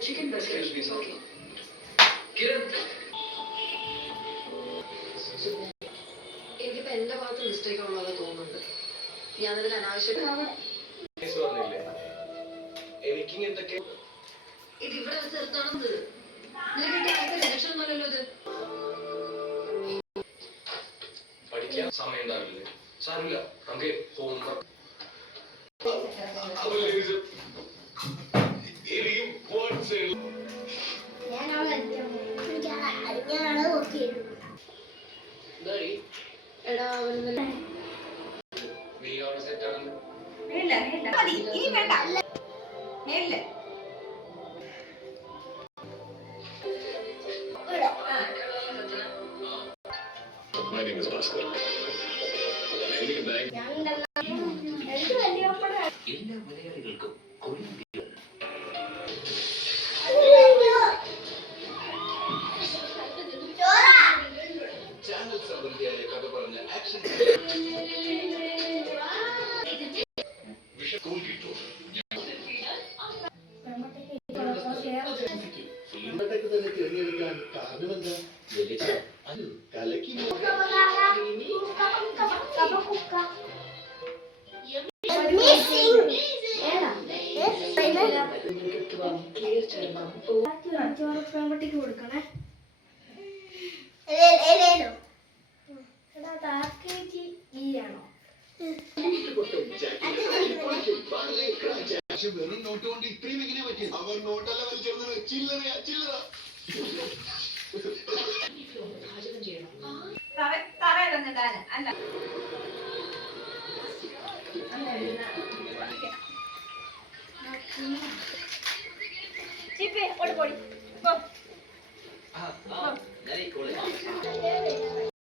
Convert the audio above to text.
chicken breast. Excuse me, okay. Kiran. എനിക്കിപ്പോ എന്റെ ഭാഗത്ത് മിസ്റ്റേക്ക് ഉള്ളതാ തോന്നുന്നുണ്ട്. ഞാനതിൽ അനാവശ്യം ഇത് ഇവിടെ വെച്ച് നിർത്താണെന്നത് നിനക്ക് റിജക്ഷൻ ഒന്നുമല്ലല്ലോ ഇത്. പഠിക്കാൻ സമയം ഉണ്ടാവില്ലേ? സാരില്ല, നമുക്ക് ഹോംവർക്ക് എടാ നീ അവിടെ സെറ്റ് ആണെന്ന് ഇനി വേണ്ട. My name is Bhaskar. എല്ലാ മലയാളികൾക്കും ചാനൽ സംബന്ധിയായ കഥ പറഞ്ഞ ആക്ഷൻ സ്കൂൾ കിട്ടും. തിരഞ്ഞെടുക്കാൻ കാരണമെന്താ? കലക്കി കൊടുക്കണേ. വെറും നോട്ട് കൊണ്ട് ഇത്രയും എങ്ങനെ പറ്റും? അവർ നോട്ടല്ല വലിച്ചെടുത്തത്, ചില്ലറയാ ചില്ലറ. പാചകം ചെയ്യണം അല്ല ചിപ്പേ ഓടി പോടി.